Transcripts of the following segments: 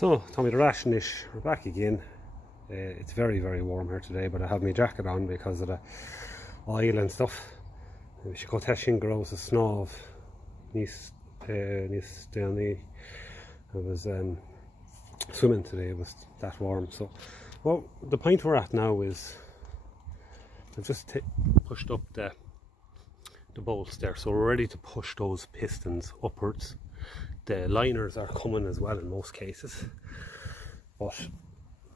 So, Tommy the Rationish, we're back again. It's very warm here today, but I have my jacket on because of the oil and stuff. We should go testing grows a snow of Nice down the. I was swimming today, it was that warm. So, well, the point we're at now is I've just pushed up the bolts there, so we're ready to push those pistons upwards. The liners are coming as well in most cases, but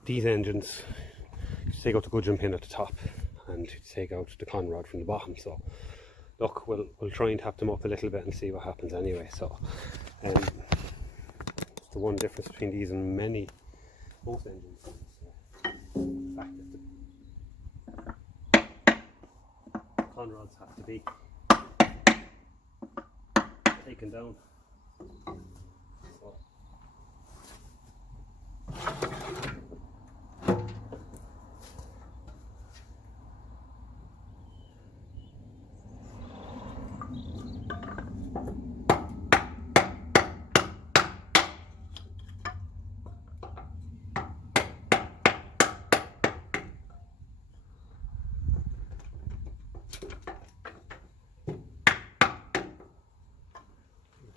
these engines, you take out the gudgeon pin at the top and you take out the con rod from the bottom. So look, we'll try and tap them up a little bit and see what happens anyway. So it's the one difference between these and most engines, the fact that the con rods have to be taken down.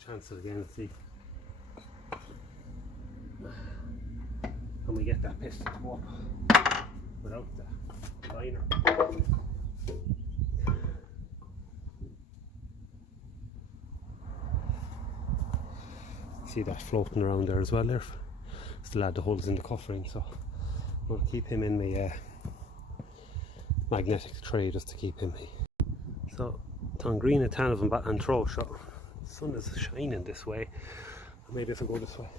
Chance it again, see. Can we get that piston to go up without the liner? See that floating around there as well there? It's the lad that holds in the cuffing, so I'm going to keep him in my magnetic tray just to keep him. So, Tan Green a tan of him and throw shot. The sun is shining this way. Maybe this will go this way.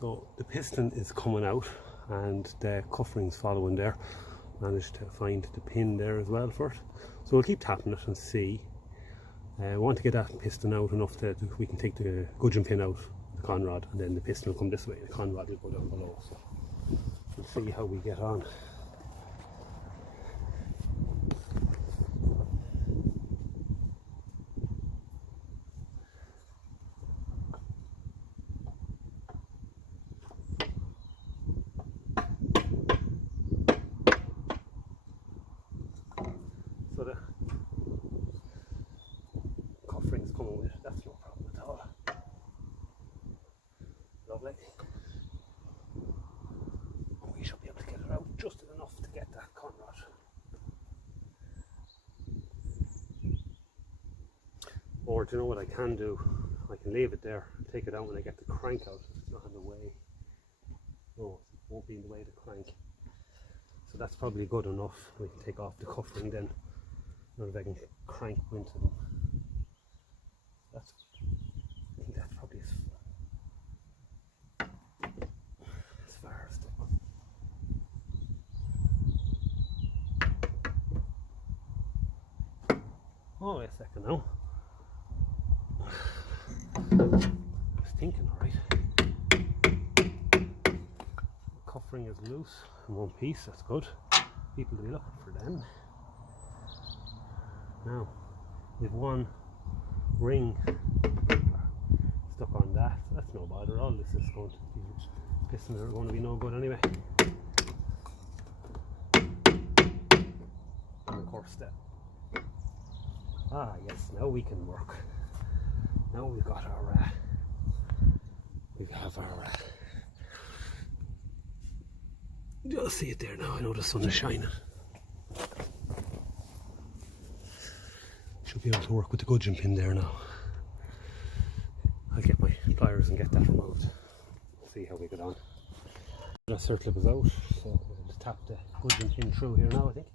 So the piston is coming out and the cuffring's following there. Managed to find the pin there as well for it. So we'll keep tapping it and see. I want to get that piston out enough that we can take the gudgeon pin out, the con rod, and then the piston will come this way. The con rod will go down below. So we'll see how we get on. So the coffering's coming with it, that's no problem at all. Lovely. We should be able to get it out just enough to get that con rod. Or do you know what I can do? I can leave it there, take it out when I get the crank out. It's not in the way. No, it won't be in the way of the crank. So that's probably good enough. We can take off the covering then. If I can crank into them. I think that's probably as far as Oh, wait a second now. I was thinking, alright. The covering is loose in one piece, that's good. People will be looking for them. Now, with one ring stuck on that, that's no bother at all. This is going to, these pistons are going to be no good anyway. And of course that. Yes, now we can work. Now we've got our, you'll see it there now. I know the sun is shining. Should be able to work with the gudgeon pin there now. I'll get my pliers and get that removed. See how we get on. That circlip is out, so we'll tap the gudgeon pin through here now, I think.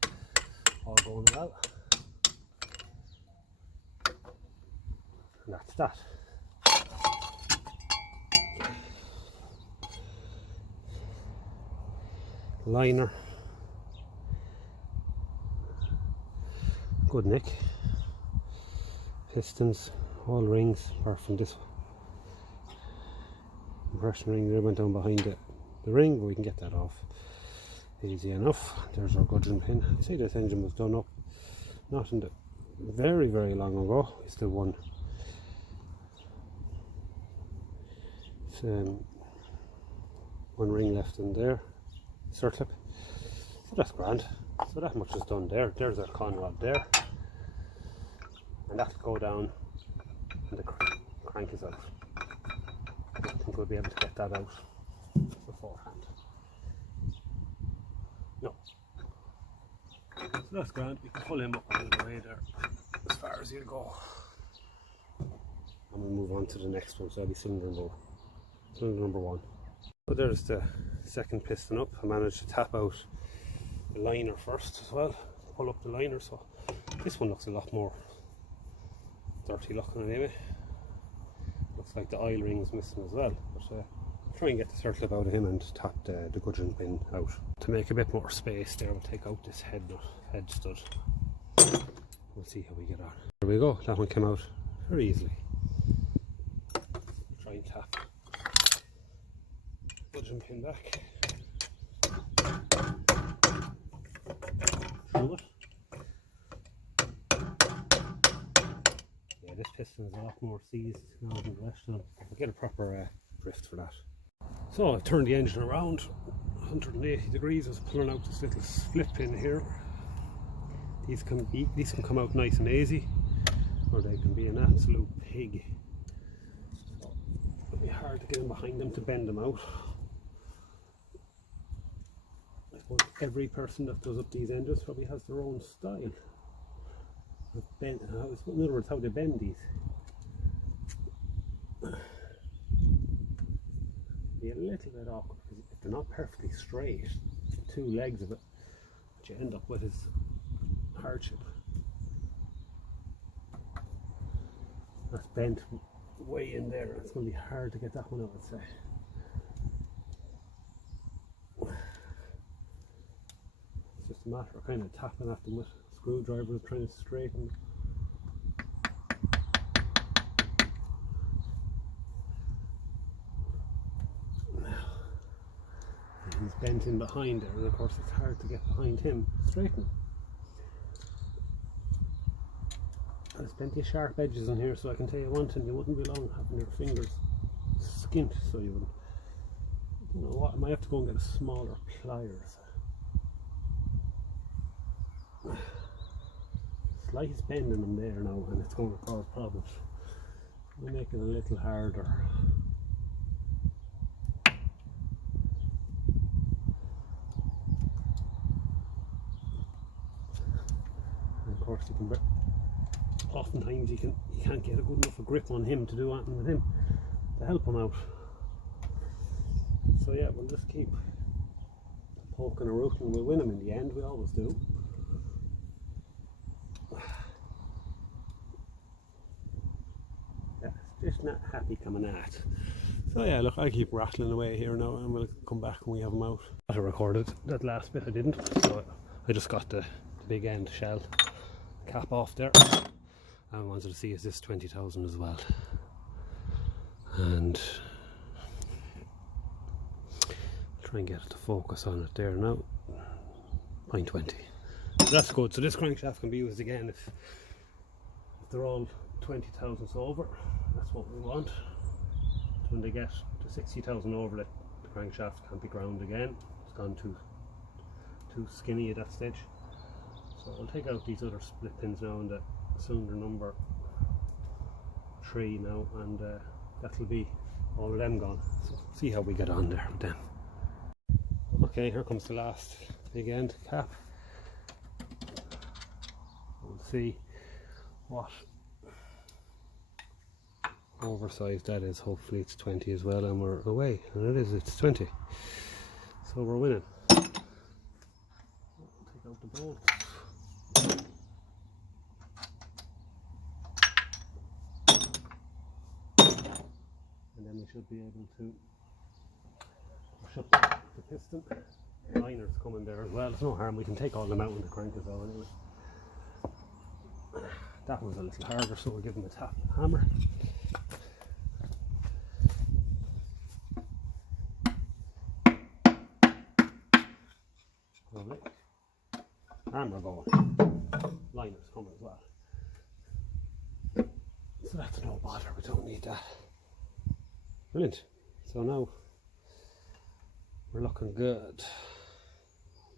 All going well. And that's that. Liner. Good nick. Pistons, all rings apart from this compression ring there went down behind the ring, but we can get that off easy enough. There's our gudgeon pin. I'd say this engine was done up not in the very long ago. It's still one one ring left in there, circlip. So that's grand. So that much is done there. There's our con rod there, and that'll go down and the crank is out. I think we'll be able to get that out beforehand. No. So that's grand. You can pull him up out of the way there as far as he'll go. And we'll move on to the next one, so that'll be cylinder number 1. So there's the second piston up. I managed to tap out the liner first as well, pull up the liner, so this one looks a lot more dirty looking anyway. Looks like the oil ring is missing as well, but I'll try and get the circlip out of him and tap the gudgeon pin out. To make a bit more space there, we'll take out this head stud. We'll see how we get on. There we go, that one came out very easily. Try and tap gudgeon pin back. Through it. Yeah, this piston is a lot more seized now than the rest of them. I'll get a proper drift for that. So I've turned the engine around 180 degrees. I was pulling out this little split pin here. These can come out nice and easy, or they can be an absolute pig. So it'll be hard to get in behind them to bend them out. I suppose every person that does up these engines probably has their own style. In other words, how they bend these. Be a little bit awkward because if they're not perfectly straight, the 2 legs of it, what you end up with is hardship. That's bent way in there. It's going to be hard to get that one out, I'd say. It's just a matter of kind of tapping at them with screwdrivers, trying to straighten. He's bent in behind there, and of course it's hard to get behind him straighten. There's plenty of sharp edges in here, so I can tell you one thing, you wouldn't be long having your fingers skint, so you wouldn't. I don't know what, I might have to go and get a smaller pliers. Slight bend in them there now, and it's going to cause problems. We'll make it a little harder. And of course, oftentimes you can't get a good enough a grip on him to do anything with him to help him out. So yeah, we'll just keep poking and rooting. We'll win him in the end. We always do. Just not happy coming at. So yeah, look, I keep rattling away here now, and we'll come back when we have them out. I recorded that last bit, I didn't, so I just got the big end shell cap off there. I wanted to see is this 20,000 as well, and try and get it to focus on it there now. 0.20. So that's good. So this crankshaft can be used again if they're all 20 thousandths over. That's what we want. When they get to 60,000 over, the crankshaft can't be ground again. It's gone too skinny at that stage. So I'll take out these other split pins now in the cylinder number 3 now, and that'll be all of them gone. So see how we get on there with them. Okay, here comes the last big end cap. We'll see what oversized that is. Hopefully it's 20 as well, and we're away, and it is, it's 20, so we're winning. Take out the bolts. And then we should be able to push up the piston. The liner's coming there as well. It's no harm, we can take all them out when the crank is out anyway. That one's a little harder, so we'll give them a tap hammer. Lovely. Hammer going. Liner's coming as well. So that's no bother, we don't need that. Brilliant. So now we're looking good.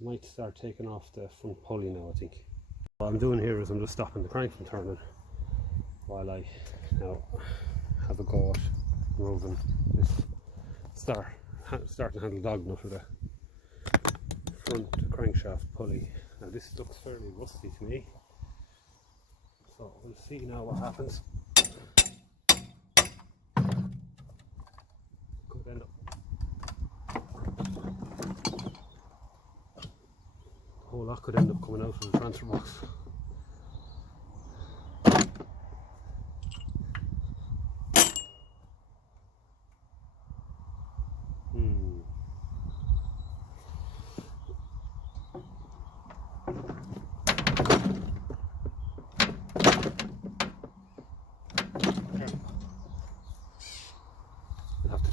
Might start taking off the front pulley now, I think. What I'm doing here is I'm just stopping the crank from turning while I now have a go at moving this starting handle dog nut with the front crankshaft pulley. Now this looks fairly rusty to me, so we'll see now what happens. Could end up the whole lot could end up coming out of the transfer box.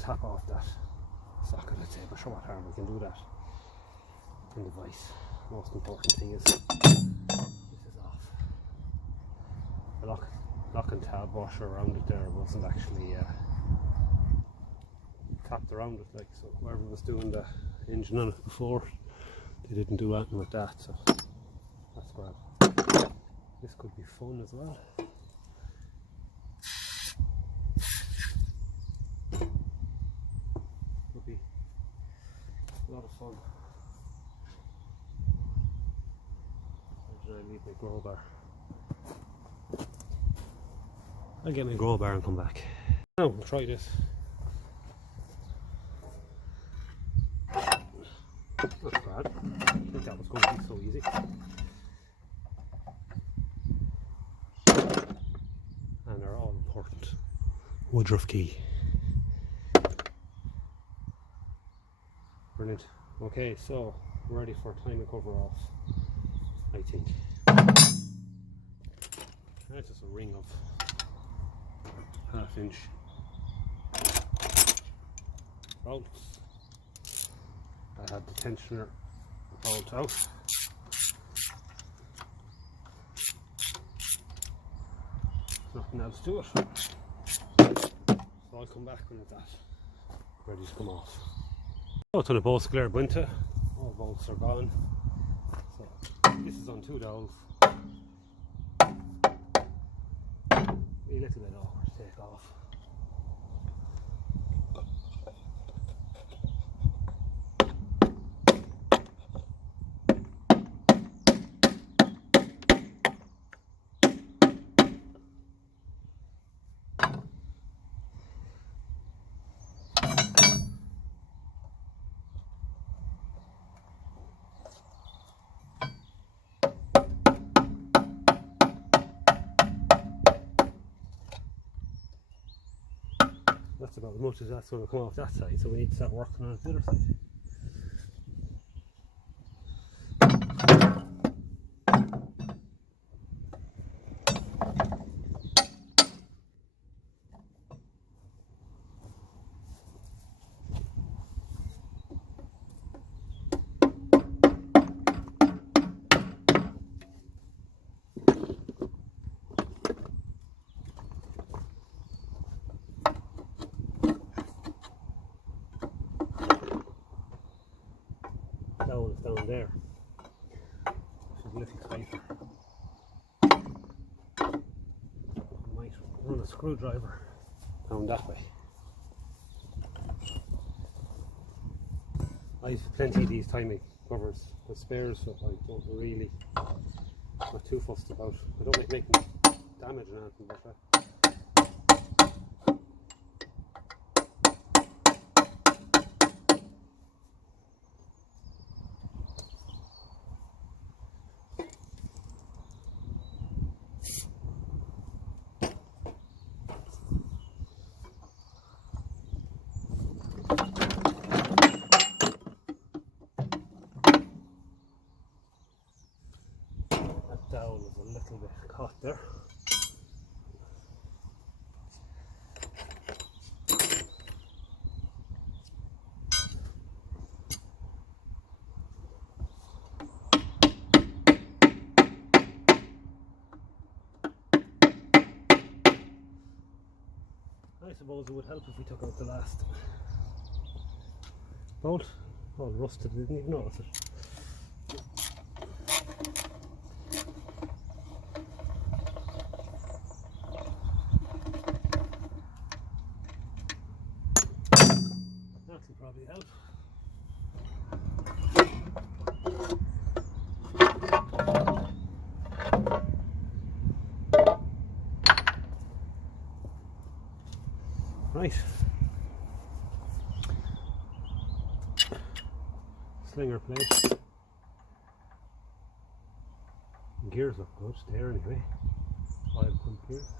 Tap off that socket, I'd say, but sure what harm, we can do that in the vise. Most important thing is this is off. The lock and tab washer around it there wasn't actually tapped around it, like, so whoever was doing the engine on it before, they didn't do anything with that, so that's grand. This could be fun as well. A lot of fun. Where did I leave my grow bar? I'll get my grow bar and come back. Now we'll try this. Not bad. I think that was going to be so easy. And they're all important. Woodruff key. Brilliant. Okay, so we're ready for time and cover off, I think. That's just a ring of 1/2 inch bolts. I had the tensioner bolt out. Nothing else to it. So I'll come back when it's ready to come off. Oh, it's on a bolts clear winter. All bolts are gone. So this is on 2 dowels. A little bit awkward to take off. That's about as much as that's going to come off that side, so we need to start working on the other side. Dowel is down there. She's a little tighter. I might run a screwdriver down that way. I have plenty of these timing covers as spares, so I don't really, not too fussed about. I don't like making damage or anything, but dowel is a little bit caught there. I suppose it would help if we took out the last bolt, all rusted, didn't even notice it. That'll probably help. Right. Slinger plate. Gears look good there anyway. Oil pump gears.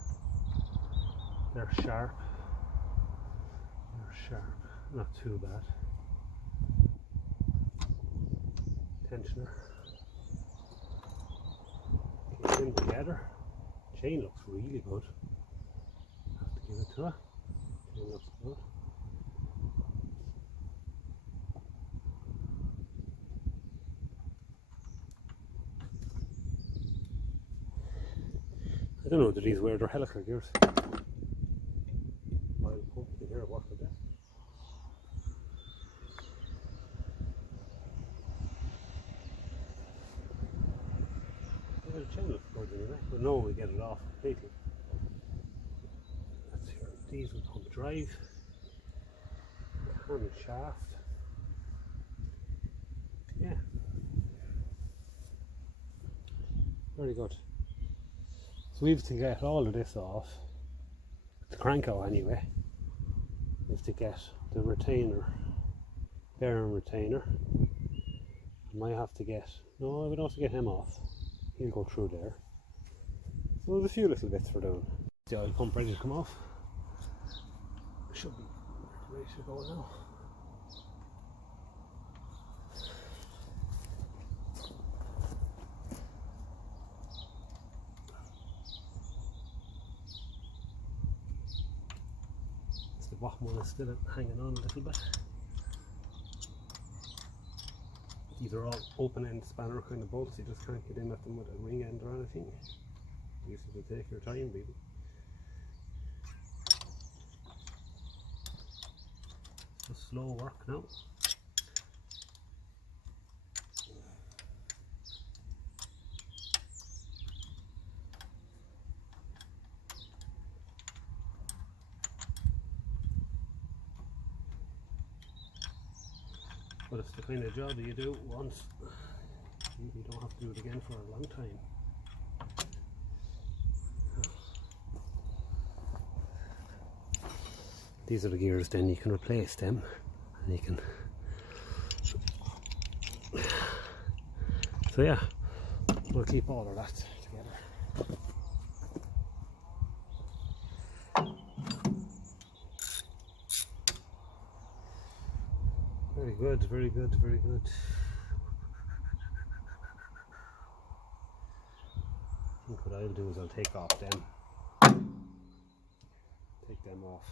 They're sharp. They're sharp. Not too bad. Tensioner. Keep them together. Chain looks really good. Have to give it to her. Chain looks good. I don't know, do these wear their helical gears? Oil pump in here, what for that? The chain looks good anyway, but no, we get it off completely. That's your diesel pump drive, hammer shaft. Yeah, very good. So we have to get all of this off, the crank out anyway. We have to get the retainer, bearing retainer. I might have to get, no, we don't have to get him off. He'll go through there. So there's a few little bits for doing. The oil pump ready to come off. Should be ready to go now. The bottom one is still hanging on a little bit. These are all open end spanner kind of bolts, you just can't get in at them with a ring end or anything. You just have to take your time really. It's a slow work now. But it's the kind of job that you do once, you don't have to do it again for a long time. These are the gears, then you can replace them and you can, so yeah, we'll keep all of that together. Very good, very good, very good. I think what I'll do is I'll take off them. Take them off.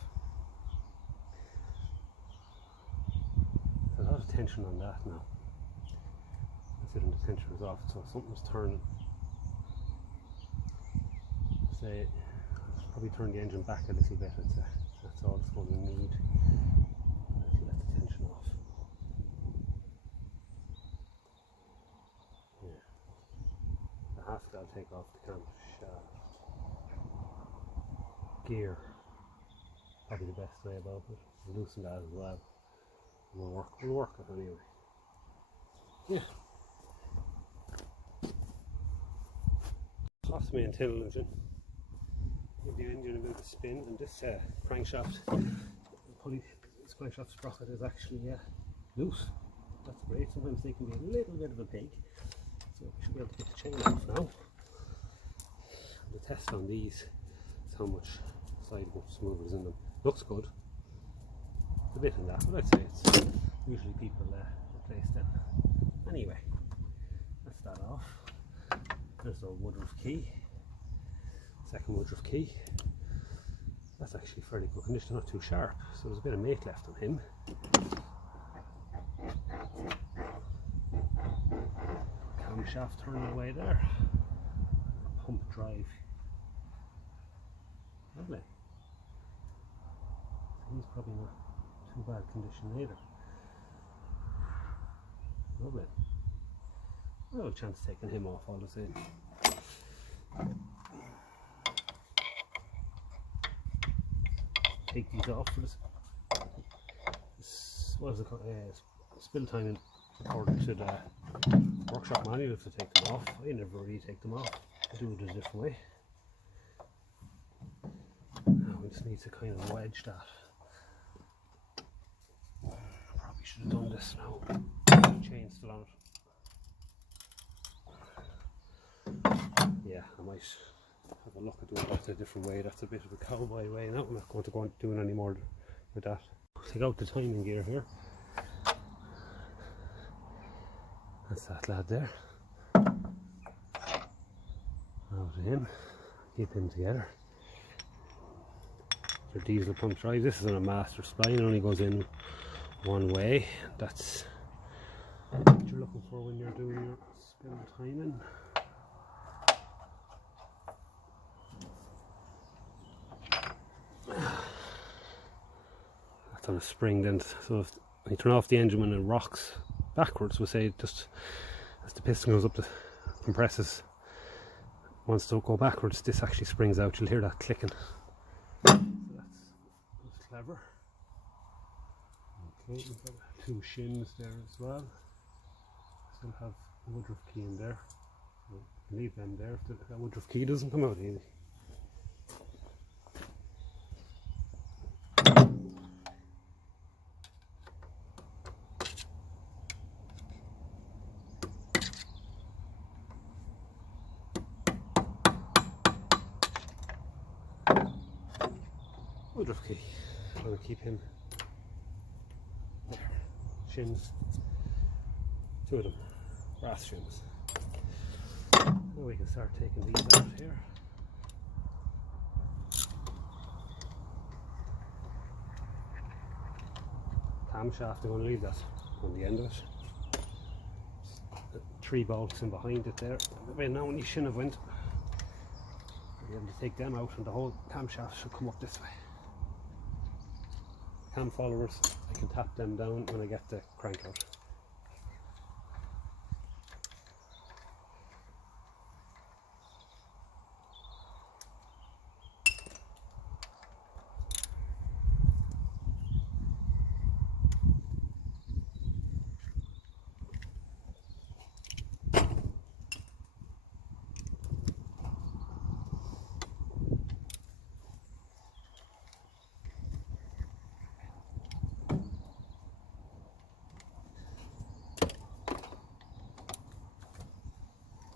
There's a lot of tension on that now. Considering the tension is off, so if something's turning. Say, I'll probably turn the engine back a little bit. That's all it's going to need. Let the tension off. I have to, I'll take off the camshaft. Gear, probably the best way about it. Loosen that as well. We'll work it anyway. Yeah. Cost me until engine. Give the engine a bit of a spin, and this crankshaft, this crankshaft sprocket is actually loose. That's great. Sometimes they can be a little bit of a pig. So we should be able to get the chain off now. The test on these is how much side smooth is in them. Looks good. It's a bit in that, but I'd say it's usually people replace them. Anyway, that's that off. There's the woodruff key. Second woodruff key. That's actually fairly good condition, not too sharp. So there's a bit of mate left on him. Camshaft turning away there. Pump drive. Lovely. He's probably not too bad condition either. Lovely. No chance taking him off all the same. Take these off for this. What is it called? Spill time in order to the workshop manual to take them off. I never really take them off. I do it a different way. Now we just need to kind of wedge that. I probably should have done this now. Chain still on it. Yeah, I might have a look at doing that a different way. That's a bit of a cowboy way. Now I'm not going to go on doing any more with that. Take out the timing gear here. That's that lad there. Out of him. Keep him together. Your diesel pump drive. This is on a master spline. It only goes in one way. That's what you're looking for when you're doing your spin timing. That's on a spring then, so if you turn off the engine when it rocks backwards, we'll say just as the piston goes up, the compresses, wants to go backwards, this actually springs out. You'll hear that clicking. So that's clever. Okay, we've got 2 shims there as well. Still have a Woodruff key in there. So leave them there if that Woodruff key doesn't come out easy. Woodruff key. I'm going to keep him there. Shims. 2 of them. Brass shims. Now we can start taking these out here. Camshaft, I'm going to leave that on the end of it. 3 bolts in behind it there. Now when you shouldn't have went, you'll be able to take them out and the whole camshaft should come up this way. Cam followers, I can tap them down when I get the crank out.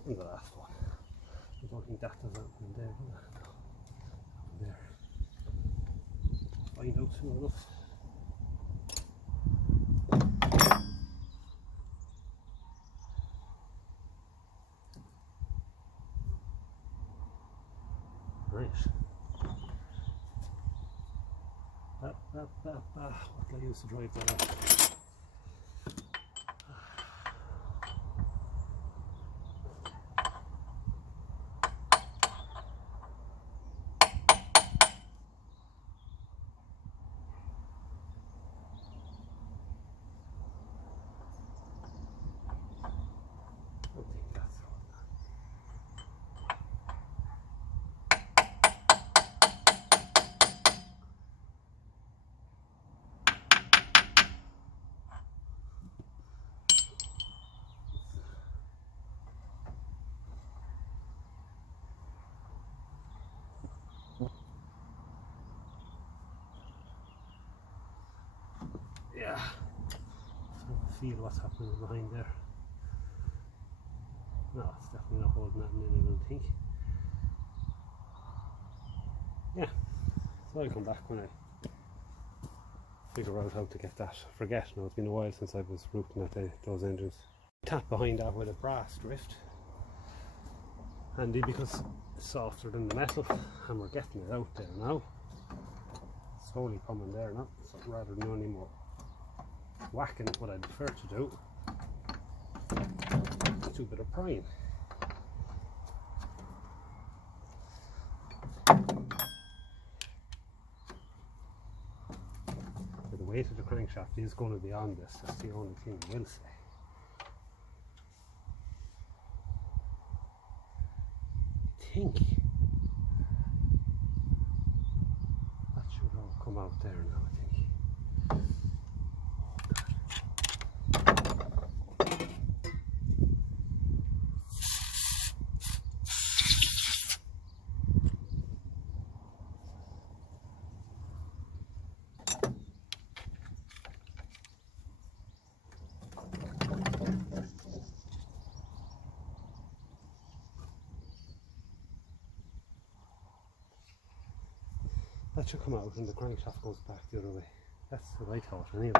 And the last one. I don't think that does anything there, does it? No. There. Find out soon enough. Right. What did I use to drive that out? Yeah, so feel what's happening behind there. No, it's definitely not holding that in, I don't think. Yeah, so I'll come back when I figure out how to get that. I forget now, it's been a while since I was rooting at those engines. Tap behind that with a brass drift. Handy because it's softer than the metal and we're getting it out there now. It's slowly coming there now, so rather than any more whacking, what I prefer to do is do a bit of prying. The weight of the crankshaft is going to be on this, that's the only thing I will say. think that should all come out there now, I think. That should come out and the crankshaft goes back the other way. That's what I thought anyway.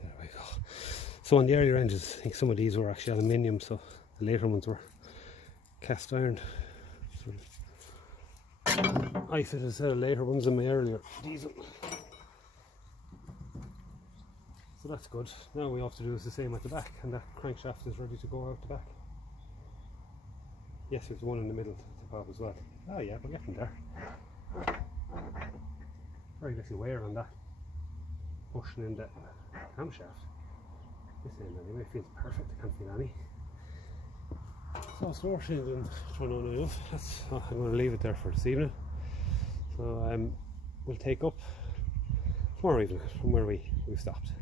There we go. So on the earlier engines, I think some of these were actually aluminium, so the later ones were cast iron. I fitted a set of later ones in my earlier diesel. So that's good. Now all we have to do is the same at the back, and that crankshaft is ready to go out the back. Yes, there's one in the middle to pop as well. Oh yeah, we're getting there. Very little wear on that. Pushing in the camshaft. This end anyway feels perfect, I can't feel any. So sport engine turned on enough. I'm going to leave it there for this evening. So we'll take up tomorrow evening from where we've stopped.